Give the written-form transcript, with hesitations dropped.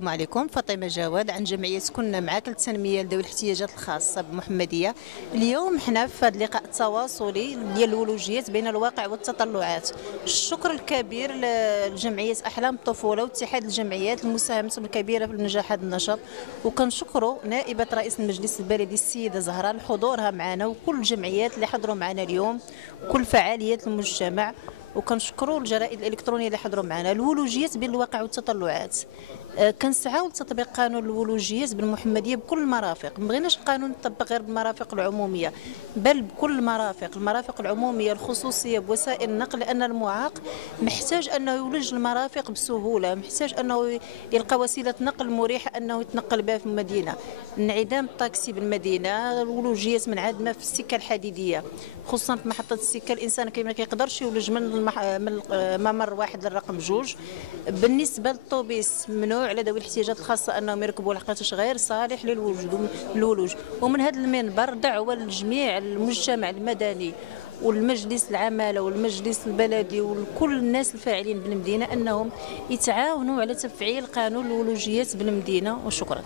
السلام عليكم. فاطمة جواد عن جمعية كنا معاك للتنمية لذوي الاحتياجات الخاصة بمحمدية. اليوم حنا في هذا اللقاء التواصلي ديال الولوجيات بين الواقع والتطلعات. الشكر الكبير لجمعية أحلام الطفولة واتحاد الجمعيات المساهمة الكبيرة في نجاح هذا النشاط، وكنشكروا نائبة رئيس المجلس البلدي السيدة زهراء لحضورها معنا وكل الجمعيات اللي حضروا معنا اليوم وكل فعاليات المجتمع، وكنشكروا الجرائد الالكترونيه اللي حضروا معنا. الولوجيات بين الواقع والتطلعات، كنسعاو لتطبيق قانون الولوجيات بالمحمديه بكل المرافق. ما بغيناش القانون يطبق غير بالمرافق العموميه، بل بكل المرافق العموميه الخصوصيه بوسائل النقل، لان المعاق محتاج انه يولج المرافق بسهوله، محتاج انه يلقى وسيله نقل مريحه انه يتنقل بها في المدينه. انعدام الطاكسي بالمدينه، الولوجيات منعدمه في السكه الحديديه، خصوصا في محطه السكه الانسان ما كيقدرش يولج من ممر واحد للرقم جوج. بالنسبه للطوبيس ممنوع على ذوي الاحتياجات الخاصه انهم يركبوا، لحقاش غير صالح للولوج. ومن هذا المنبر دعوه لجميع المجتمع المدني والمجلس العماله والمجلس البلدي وكل الناس الفاعلين بالمدينه انهم يتعاونوا على تفعيل قانون الولوجيات بالمدينه. وشكرا.